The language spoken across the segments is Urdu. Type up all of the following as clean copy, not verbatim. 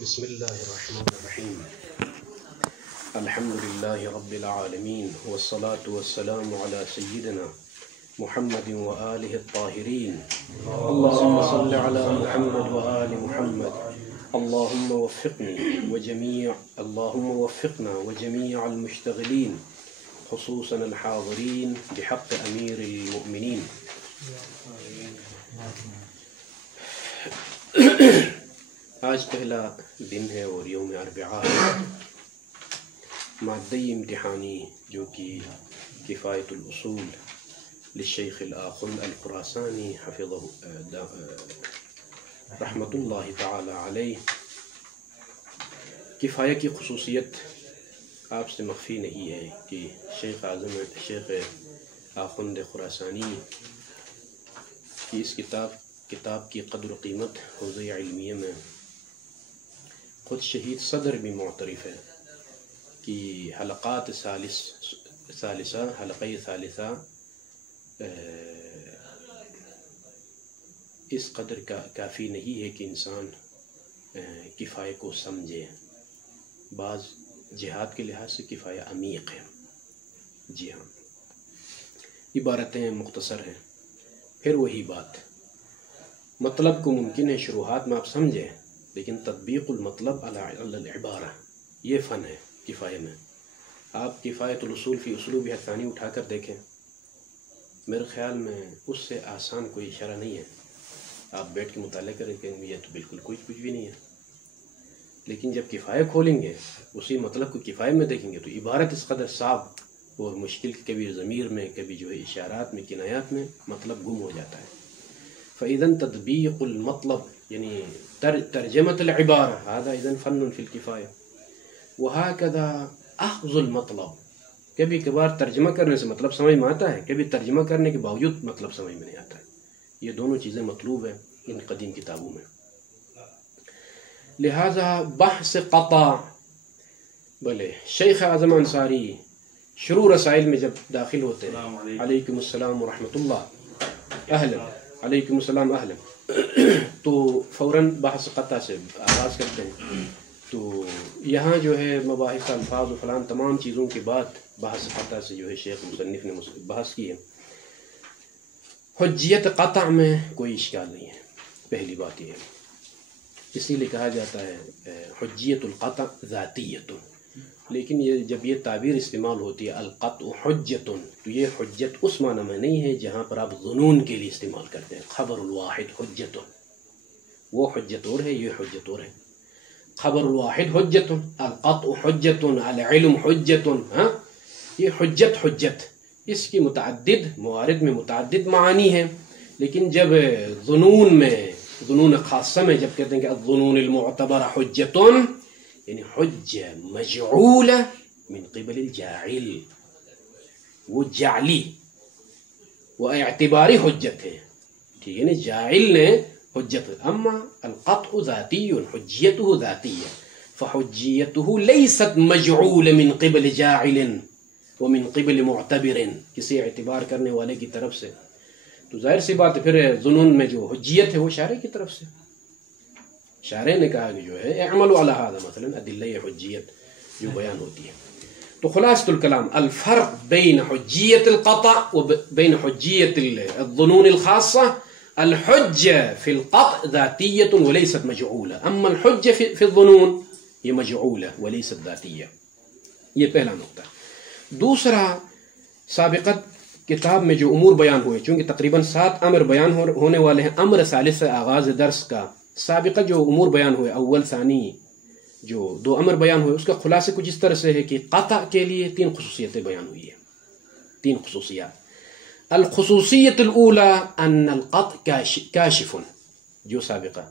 بسم الله الرحمن الرحيم. الحمد لله رب العالمين، والصلاة والسلام على سيدنا محمد وآله الطاهرين. اللهم صل على محمد وآل محمد. اللهم وفقنا وجميع المشتغلين، خصوصا الحاضرين بحق أمير المؤمنين. آج پہلا دن ہے اور یوم اربعاء ہے، مادی امتحانی جو کہ کفایت الاصول للشیخ الآخند الخراسانی حفظہ رحمۃ اللہ تعالی علیہ. کفایہ کی خصوصیت آپ سے مخفی نہیں ہے کہ شیخ آخند خراسانی کی اس کتاب کی قدر و قیمت حوزہ علمیہ میں خود شہید صدر بھی معترف ہے کہ حلقہ ثالثہ اس قدر کافی نہیں ہے کہ انسان کفایہ کو سمجھے. بعض جہاد کے لحاظ سے کفایہ عمیق ہے. جی ہاں، عبارتیں مختصر ہیں، پھر وہی بات، مطلب کو ممکن ہے شروحات میں آپ سمجھیں، لیکن تطبیق المطلب علی العبارہ یہ فن ہے کفایہ میں. آپ کفایت الاصول فی اسلوب الثانی اٹھا کر دیکھیں، میرے خیال میں اس سے آسان کوئی اشارہ نہیں ہے. آپ بیٹھ کے مطالعہ کریں کہ یہ تو بالکل کچھ بھی نہیں ہے. لیکن جب کفایہ کھولیں گے، اسی مطلب کو کفایہ میں دیکھیں گے تو عبارت اس قدر صاف اور مشکل، کبھی ضمیر میں، کبھی جو ہے اشارات میں، کنایات میں مطلب گم ہو جاتا ہے. فإذن تطبیق المطلب یعنی ترجمة العبارة هذا إذن فن في الكفاية. وهكذا أخذ المطلب، کبھی کبھار ترجمہ کرنے سے مطلب سمجھ میں آتا ہے، کبھی ترجمہ کرنے کے باوجود مطلب سمجھ میں نہیں آتا ہے. یہ دونوں چیزیں مطلوب ہیں ان قدیم کتابوں میں. لہذا بحث قطع، بلے شیخ اعظم انصاری شروع رسائل میں جب داخل ہوتے ہیں، علیکم السلام ورحمۃ اللہ، اہلا، علیکم السلام اہلا، تو فوراً بحث قطع سے آغاز کرتے ہیں. تو یہاں جو ہے مباحث الفاظ و فلان تمام چیزوں کے بعد بحث قطع سے جو ہے شیخ مصنف نے بحث کی ہے. حجیت قطع میں کوئی اشکال نہیں ہے، پہلی بات یہ ہے. اسی لیے کہا جاتا ہے حجیت القطع ذاتیت، لیکن جب یہ تعبیر استعمال ہوتی ہے القطع حجت، تو یہ حجت اس معنی میں نہیں ہے جہاں پر آپ ظنون کے لیے استعمال کرتے ہیں. خبر الواحد حجت، وہ حجت اور ہے، یہ حجت اور ہے. خبر الواحد حجت، القطع حجت، العلم حجت. ہاں، یہ حجت اس کی متعدد موارد میں متعدد معانی ہیں. لیکن جب ظنون خاصہ میں جب کہتے ہیں کہ الظنون المعتبر حجت، یعنی حجہ مجعولہ من قبل الجاعل، وہ جعلی وہ اعتباری حجت ہے، ٹھیک ہے نا، جاعل نے حجت. اما القطع ذاتی، حجیتہ ذاتیہ، فحجیتہ لیست مجعول من قبل جاعل ومن قبل معتبر، کسی اعتبار کرنے والے کی طرف سے. تو ظاہر سی بات پھر ظنون میں جو حجیت ہے وہ شارع کی طرف سے. شارع نے کہا کہ جو ہے اعملوا علی ھذا، مثلا ادلہ حجیت جو بیان ہوتی ہے. تو خلاصۃ الکلام الفرق بین حجیت القطع و بین حجیت الظنون الخاصہ، الحجة في القطع ذاتية وليست مجعولة، أما الحجة في الظنون یہ مجعولة وليست ذاتية. یہ پہلا نقطہ. دوسرا، سابقت کتاب میں جو امور بیان ہوئے، چونکہ تقریباً 7 امر بیان ہونے والے ہیں، امر ثالث سے آغاز درس کا، سابقہ جو امور بیان ہوئے، اول ثانی جو 2 امر بیان ہوئے، اس کا خلاصہ کچھ اس طرح سے ہے کہ قطع کے لیے 3 خصوصیتیں بیان ہوئی ہیں. 3 خصوصیات. الخصوصیت الاولی ان القطع کاشف، جو سابقہ،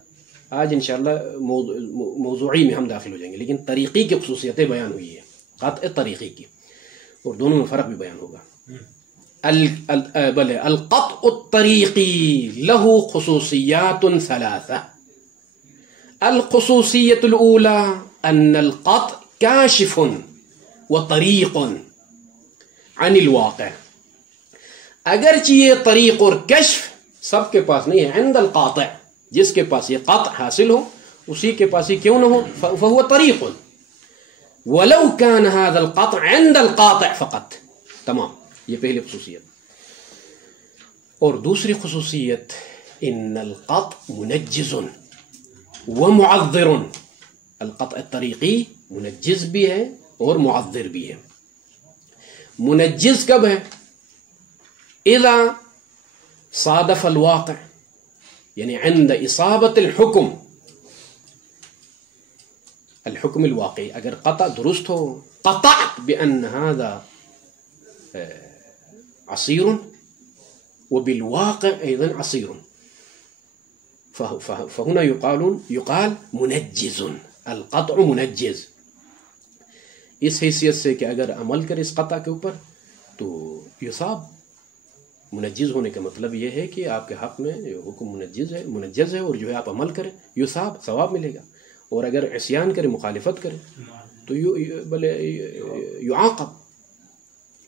آج انشاءاللہ موضوعی میں ہم داخل ہو جائیں گے، لیکن طریقی کی خصوصیتیں بیان ہوئی ہیں، قطع طریقی کی، اور دونوں میں فرق بھی بیان ہوگا. القطع الطریقی له خصوصیات 3. الخصوصیت الاولی ان القطع کاشف وطریق عن الواقع. اگرچہ یہ طریق اور کشف سب کے پاس نہیں ہے، عند القاطع، جس کے پاس یہ قطع حاصل ہو اسی کے پاس ہی کیوں نہ ہو فهو طریق ولو كان هذا القطع عند القاطع فقط. تمام، یہ پہلی خصوصیت. اور دوسری خصوصیت ان القطع منجز ومعذر. القطع الطریقی منجز بھی ہے اور معذر بھی ہے. منجز کب ہے؟ اذا صادف الواقع، یعنی عند اصابت الحکم الواقعی، اگر قطع درست ہو قطعت بان هذا عصیر وبالواقع ايضا عصیر فهنا يقال منجز. القطع منجز اس حیثیت سے کہ اگر عمل کرے اس قطع کے اوپر تو یصاب. منجز ہونے کا مطلب یہ ہے کہ آپ کے حق میں حکم منجز ہے اور جو ہے آپ عمل کریں یصاب، ثواب ملے گا. اور اگر عصیان کرے، مخالفت کرے تو یعاقب.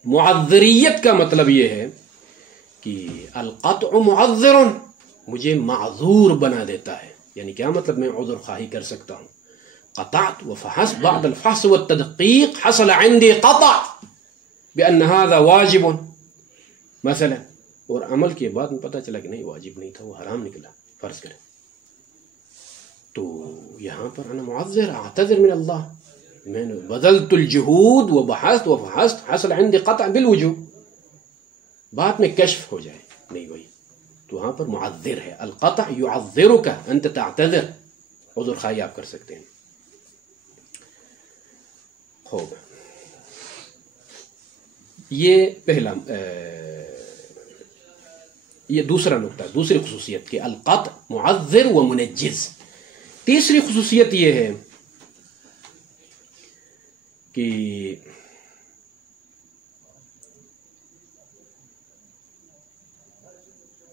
معذریت کا مطلب یہ ہے کہ القطع معذر، مجھے معذور بنا دیتا ہے. یعنی کیا مطلب؟ میں عذر خواہی کر سکتا ہوں. قطعت وفحص بعد الفحص والتدقیق حصل عندي قطع بأن هذا واجب مثلا، اور عمل کے بعد میں پتہ چلا کہ نہیں واجب نہیں تھا، وہ حرام نکلا فرض کریں، تو یہاں پر انا معذر اعتذر من اللہ، میں نے بذلت الجہود وبحثت وفحصت حصل عندي قطع بالوجوب، بعد میں کشف ہو جائے نہیں بھائی، تو وہاں پر معذر ہے. القطع يعذرك، انت تعتذر، عذر خواہی آپ کر سکتے ہیں. خوب، یہ پہلا یہ دوسرا نقطہ، دوسری خصوصیت کہ القطع معذر و منجز. تیسری خصوصیت یہ ہے کہ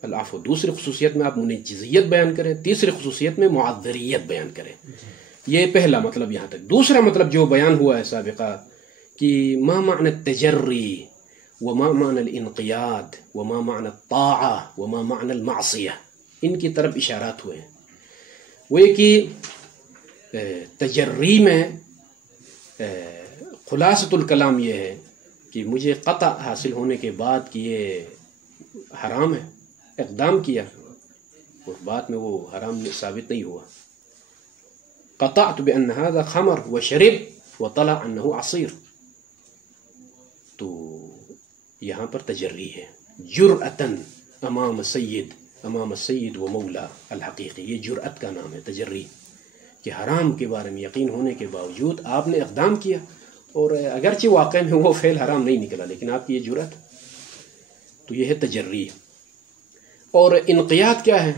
العفو، دوسری خصوصیت میں آپ منجزیت بیان کریں، تیسری خصوصیت میں معذریت بیان کریں. یہ پہلا مطلب یہاں تک. دوسرا مطلب جو بیان ہوا ہے سابقہ کہ ما معنی التجری وما معنی الانقیاد وما معنی الطاعة وما معنی المعصیہ، ان کی طرف اشارات ہوئے ہیں. وہ یہ کہ تجری میں خلاصۃ الکلام یہ ہے کہ مجھے قطع حاصل ہونے کے بعد کہ یہ حرام ہے، اقدام کیا اور بعد میں وہ حرام ثابت نہیں ہوا. قطعت بأن هذا خمر وشرب وطلع أنه عصير، تو یہاں پر تجری ہے. جرأتاً امام السید و مولا الحقیقی، یہ جرأت کا نام ہے تجری، کہ حرام کے بارے میں یقین ہونے کے باوجود آپ نے اقدام کیا، اور اگرچہ واقع میں وہ فعل حرام نہیں نکلا لیکن آپ کی یہ جرأت، تو یہ ہے تجری. اور انقیاد کیا ہے؟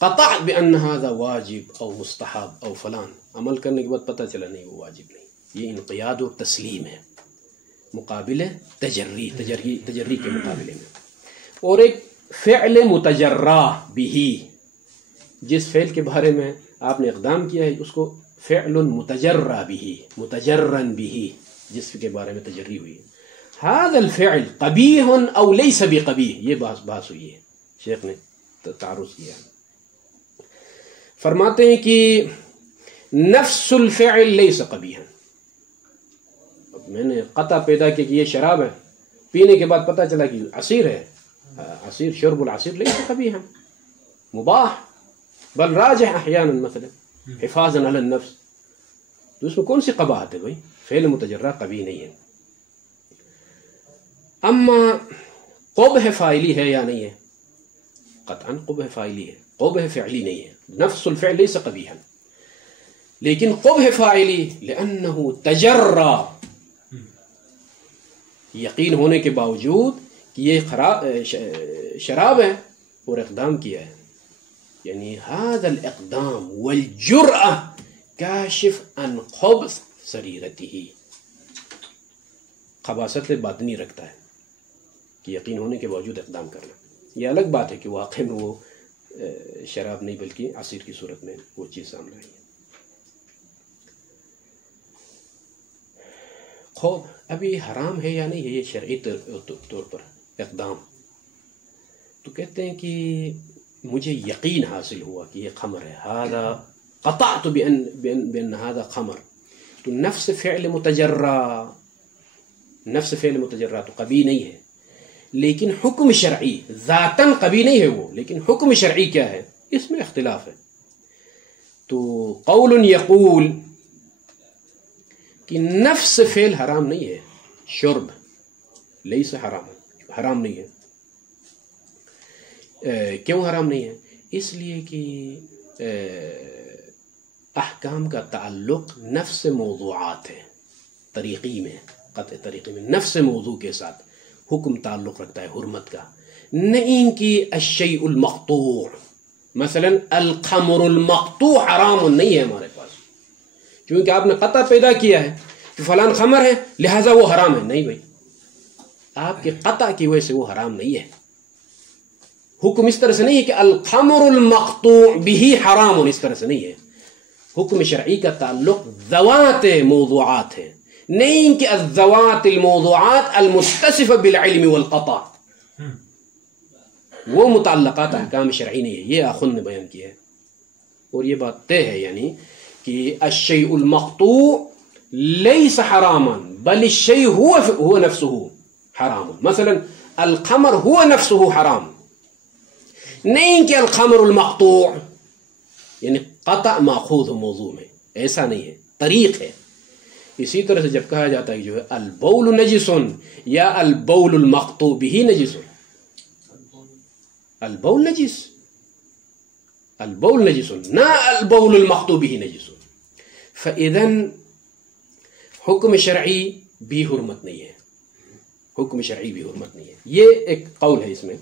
قطع بأن هذا واجب او مستحب او فلان، عمل کرنے کے بعد پتہ چلا نہیں وہ واجب نہیں. یہ انقیاد و تسلیم ہے مقابل تجری کے مقابلے میں. اور ایک فعل متجرہ بھی، جس فعل کے بارے میں آپ نے اقدام کیا ہے اس کو فعل متجرہ بھی، متجرن بھی، جس کے بارے میں تجری ہوئی. هذا الفعل قبیح او لیس بقبیح، یہ بحث ہوئی ہے، شیخ نے تعرض کیا. فرماتے ہیں کہ نفس الفعل لیس قبیحا. اب میں نے قطع پیدا کیا کہ یہ شراب ہے، پینے کے بعد پتہ چلا کہ عصیر ہے، عصیر شرب العصیر لیس قبیحا، مباح بل راجح احیانا مثلا حفاظا علی النفس. تو اس میں کون سی قباحت ہے بھائی؟ فعل متجرہ قبیح نہیں ہے. اما قبح فاعلی ہے یا نہیں ہے؟ قطعا قبح فاعلی ہے، قبح فعلی نہیں ہے. نفس الفعل لیس قبیحا، لیکن قبح فاعلی لأنه تجرا، یقین ہونے کے باوجود کہ یہ شراب ہے اور اقدام کیا ہے. یعنی هذا الاقدام والجرأة کاشف عن خبث سریرته، خباثت باطنی رکھتا ہے کہ یقین ہونے کے باوجود اقدام کرنا. یہ الگ بات ہے کہ واقع میں وہ شراب نہیں بلکہ عصیر کی صورت میں وہ چیز سامنے آئی ہے. خوب، ابھی حرام ہے یا نہیں ہے یہ شرعی طور پر اقدام؟ تو کہتے ہیں کہ مجھے یقین حاصل ہوا کہ یہ خمر ہے، هذا قطعت بأن هذا خمر، تو نفس فعل متجرہ تو قبیح نہیں ہے، لیکن حکم شرعی ذاتاً قبیح نہیں ہے وہ، لیکن حکم شرعی کیا ہے اس میں اختلاف ہے۔ تو قول یقول کہ نفس فعل حرام نہیں ہے، شرب لیس حرام نہیں ہے۔ کیوں حرام نہیں ہے؟ اس لیے کہ احکام کا تعلق نفس موضوعات ہے، طریقی میں، قطع طریقی میں نفس موضوع کے ساتھ حکم تعلق رکھتا ہے حرمت کا، نہیں کہ الشیء المقطوع۔ مثلا الخمر المقطوع حرام نہیں ہے ہمارے پاس، کیونکہ آپ نے قطع پیدا کیا ہے کہ فلان خمر ہے لہذا وہ حرام ہے۔ نہیں بھائی، آپ کے قطع کی وجہ سے وہ حرام نہیں ہے۔ حکم اس طرح سے نہیں ہے کہ الخمر المقطوع به حرام، اس طرح سے نہیں ہے۔ حکم شرعی کا تعلق ذوات موضوعات ہے، نہیں کہ الذوات الموضوعات المتصفة بالعلم والقطع، وہ متعلقات احکام شرعی نہیں ہے۔ یہ آخوند نے بیان کیا ہے، اور یہ بات طے ہے، یعنی کہ الشیء المقطوع لیس حراما بل الشیء هو نفسه حرام۔ مثلا الخمر هو نفسه حرام، نہیں کہ الخمر المقطوع یعنی قطع ماخوذ موضوع میں، ایسا نہیں ہے، طریق ہے۔ اسی طرح سے جب کہا جاتا ہے جو ہے البول نجس یا البول المقطوع به نجس، البول نجس، البول نجس نہ البول المقطوع به نجس۔ فاذن حکم شرعی بھی حرمت نہیں ہے، حکم شرعی بھی حرمت نہیں ہے۔ یہ ایک قول ہے اس میں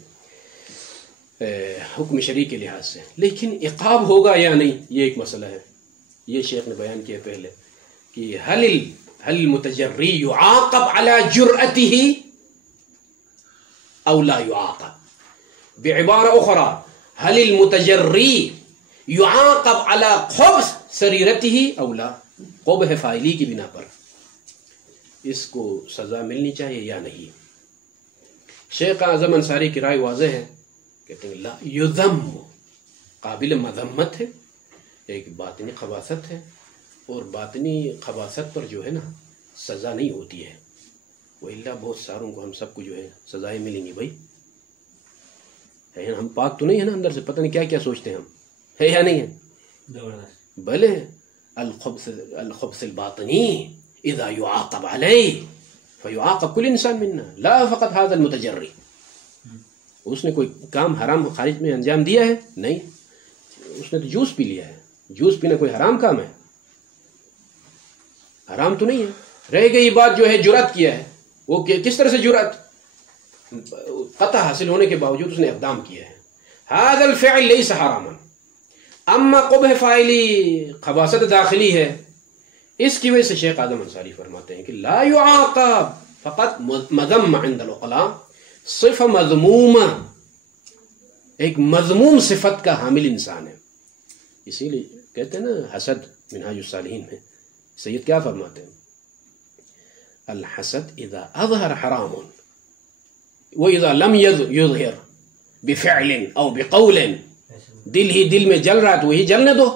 حکم شرعی کے لحاظ سے، لیکن عقاب ہوگا یا نہیں یہ ایک مسئلہ ہے۔ یہ شیخ نے بیان کیا پہلے کہ هل المتجری يعاقب على جرأته او لا يعاقب، بعبارة اخرى هل المتجری يعاقب على خبث سریرته او لا، قبح فاعلی کی بنا پر اس کو سزا ملنی چاہیے یا نہیں۔ شیخ اعظم انصاری کی رائے واضح ہے، کہتے ہیں لا یذم، قابل مذمت ہے، ایک باطنی خباثت ہے، اور باطنی خباثت پر جو ہے نا سزا نہیں ہوتی ہے، وإلا بہت ساروں کو، ہم سب کو جو ہے سزائیں ملیں گی۔ بھائی ہے ہم پاک تو نہیں ہے نا اندر سے، پتہ نہیں کیا کیا سوچتے ہیں ہم، ہے یا نہیں ہے؟ بلے الخبث الباطنی اذا يعاقب عليه فيعاقب كل انسان منا لا فقط هذا المتجری۔ اس نے کوئی کام حرام خارج میں انجام دیا ہے؟ نہیں، اس نے تو جوس پی لیا ہے، جوس پینا کوئی حرام کام ہے؟ حرام تو نہیں ہے۔ رہ گئی بات جو ہے جرأت کیا ہے، وہ کس طرح سے جرأت؟ قطع حاصل ہونے کے باوجود اس نے اقدام کیا ہے، هذا الفعل ليس حراما۔ اما قبح فاعلی، خباثت داخلی ہے، اس کی وجہ سے شیخ اعظم انصاری فرماتے ہیں کہ لا يعاقب، فقط مذم عند العقلاء، صفہ مذمومہ، ایک مذموم صفت کا حامل انسان ہے۔ اسی لیے کہتے ہیں نا حسد، منہاج الصالحین میں سید کیا فرماتے ہیں؟ الحسد اذا اظہر حرام واذا لم يظہر بفعل او بقول، دل ہی دل میں جل رہا ہے تو وہی جلنے دو،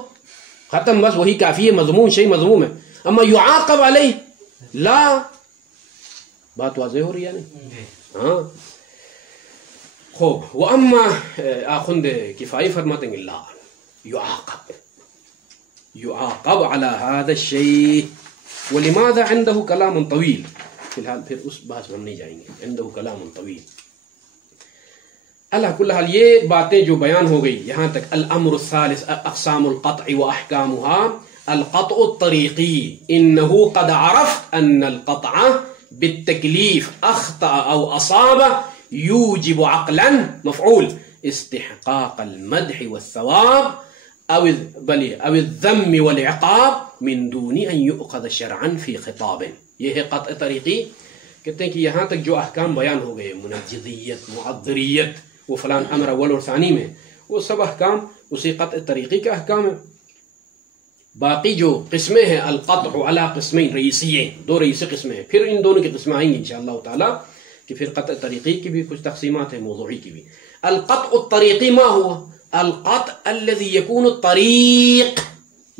ختم، بس وہی کافی ہے، مذموم شیء مذموم ہے۔ اما يعاقب علیہ لا، بات واضح ہو رہی ہے نہیں؟ ہاں خوب۔ واما آخوند کفائی فرماتے ہیں لا يعاقب على هذا الشيء، ولماذا عنده كلام طويل، فی الحال پھر اس بحث میں ہم نہیں جائیں گے، عنده كلام طويل۔ اللہ کل حال یہ باتیں جو بیان ہو گئی یہاں تک، الامر الثالث اقسام القطع واحکامها، القطع الطریقی، انه قد عرف ان القطع بالتکلیف اخطأ او اصاب يوجب عقلا مفعول استحقاق المدح والثواب او الذم والعقاب من دون ان يؤخذ شرعا في خطاب۔ یہ ہے قطع طریقی۔ کہتے ہیں کہ یہاں تک جو احکام بیان ہو گئے، منجزیت، معذریت، وہ فلان امر اول اور ثانی میں، وہ سب احکام اسی قطع طریقی کے احکام ہیں۔ باقی جو قسمیں ہیں، القطع علی قسمین رئیسیین، دو رئیسی قسمیں ہیں، پھر ان دونوں کی قسمیں آئیں گی انشاءاللہ تعالی، کہ پھر قطع طریقی کی بھی کچھ تقسیمات ہیں، موضوعی کی بھی۔ القطع الطریقی ما ہوا؟ القطع الذي يكون الطريق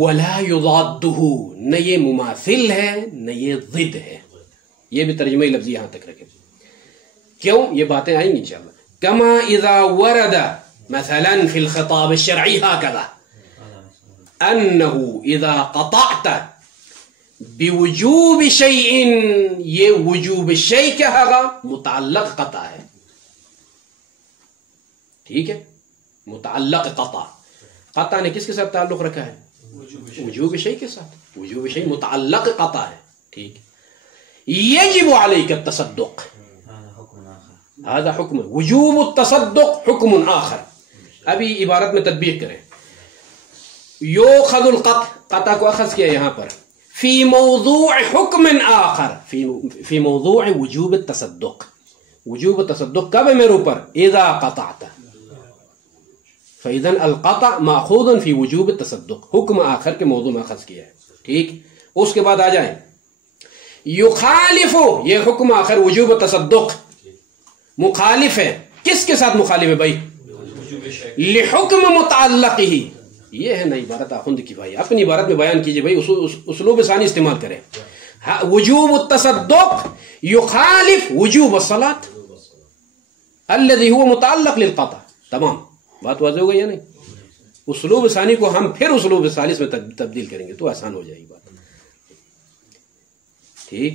ولا یضادہ، نہ یہ مماثل ہے نہ یہ ضد ہے. یہ بھی ترجمہ لفظی یہاں تک رکھیں. کیوں؟ یہ باتیں آئیں گی انشاءاللہ. کما اذا ورد مثلا فی الخطاب الشرعی هكذا انه اذا قطعت بوجوب شیء، یہ وجوب شیء کیا ہوگا؟ متعلق قطع ہے. ٹھیک ہے، متعلق قطع. قطع نے کس کے ساتھ تعلق رکھا ہے؟ وجوب شیء کے ساتھ. وجوب شیء متعلق قطع ہے. ٹھیک. یجب علیک التصدق، هذا حکم. وجوب التصدق حکم آخر. ابھی عبارت میں تطبیق کریں. یؤخذ القطع، قطع کو اخذ کیا یہاں پر، فی موضوع حکم آخر، فی موضوع وجوب التصدق. وجوب التصدق کب ہے میرے اوپر؟ اذا قطعت. فاذا القطع ماخوذ فی وجوب التصدق، حکم آخر کے موضوع میں اخذ کیا ہے. ٹھیک. اس کے بعد آ جائیں یخالف، یہ حکم آخر وجوب التصدق مخالف ہے. کس کے ساتھ مخالف ہے بھائی؟ لحکم متعلق ہی. یہ ہے نا عبارت آخوند کی بھائی. اپنی عبارت میں بیان کیجئے بھائی، اسلوب ثانی استعمال کریں. وجوب التصدق یخالف وجوب الصلاۃ الذي هو متعلق للقطع. تمام بات واضح ہو گئی یا نہیں؟ اسلوب ثانی کو ہم پھر اسلوب ثالث میں تبدیل کریں گے تو آسان ہو جائے گی بات. ٹھیک.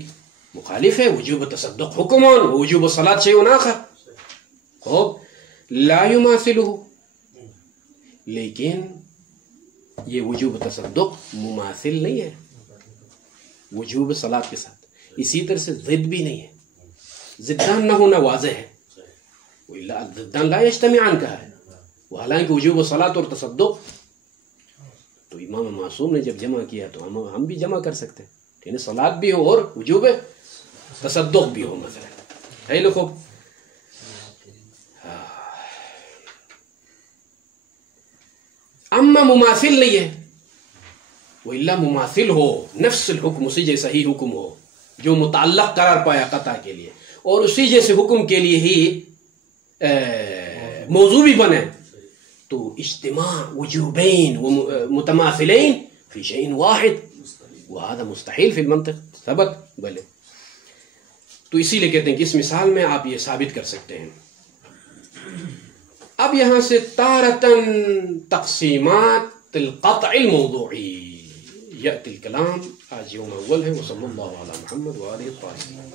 مخالف ہے وجوب التصدق حکم، وجوب الصلاۃ شیء آخر. خوب. لا یماثلہ، لیکن یہ وجوب التصدق مماثل نہیں ہے وجوب الصلاۃ کے ساتھ. اسی طرح سے ضد بھی نہیں ہے. ضدان نہ ہونا واضح ہے. ضدان لا یجتمعان کہا ہے. حالانکہ وجوب الصلاۃ اور تصدق تو امام معصوم نے جب جمع کیا تو ہم بھی جمع کر سکتے ہیں. یعنی صلاۃ بھی ہو اور وجوب تصدق بھی ہو مثلا. ہے لکھو. اما مماثل نہیں ہے، وإلا مماثل ہو نفس الحکم، اسی جیسا ہی حکم ہو جو متعلق قرار پایا قطع کے لیے، اور اسی جیسے حکم کے لیے ہی موضوع بھی بنے، تو اجتماع وجوبین متماثلین فی شیء واحد وهذا مستحیل فی المنطق. ثبت بلے. تو اسی لیے کہتے ہیں کہ اس مثال میں آپ یہ ثابت کر سکتے ہیں. اب یہاں سے تارتن تقسیمات القطع الموضوعی یأتی الکلام. آج یوم اول ہے. وصلی اللہ علی محمد وآلہ الطاہرین.